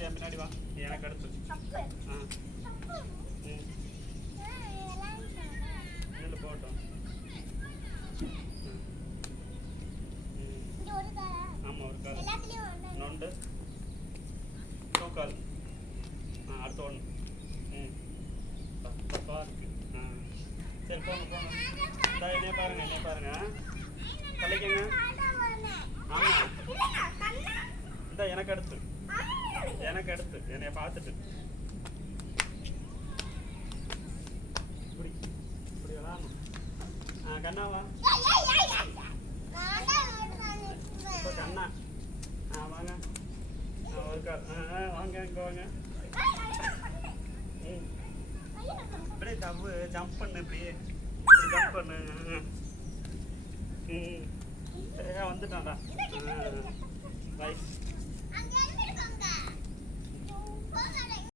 சரி பின்னாடி வா எனக்கு அடுத்து நெல் போட்டோம் ஆமாம் ஒரு கால் நொண்டு தூக்கால் அடுத்த ஒன்று தப்பாக இருக்கு சரி போங்க போங்க இந்த என்னைய பாருங்க கலைக்கங்க ஆமாம் இந்த எனக்கு அடுத்து என்னைய பார்த்துட்டு இப்படி இப்படி விளாடணும் கண்ணாவா இப்போ கண்ணா வாங்க ஒரு கால் வாங்க இங்கே வாங்க இப்படியே ஜம்ப் பண்ணு இப்படியே ஜம்ப் பண்ணு வந்துட்டான்டா பாய்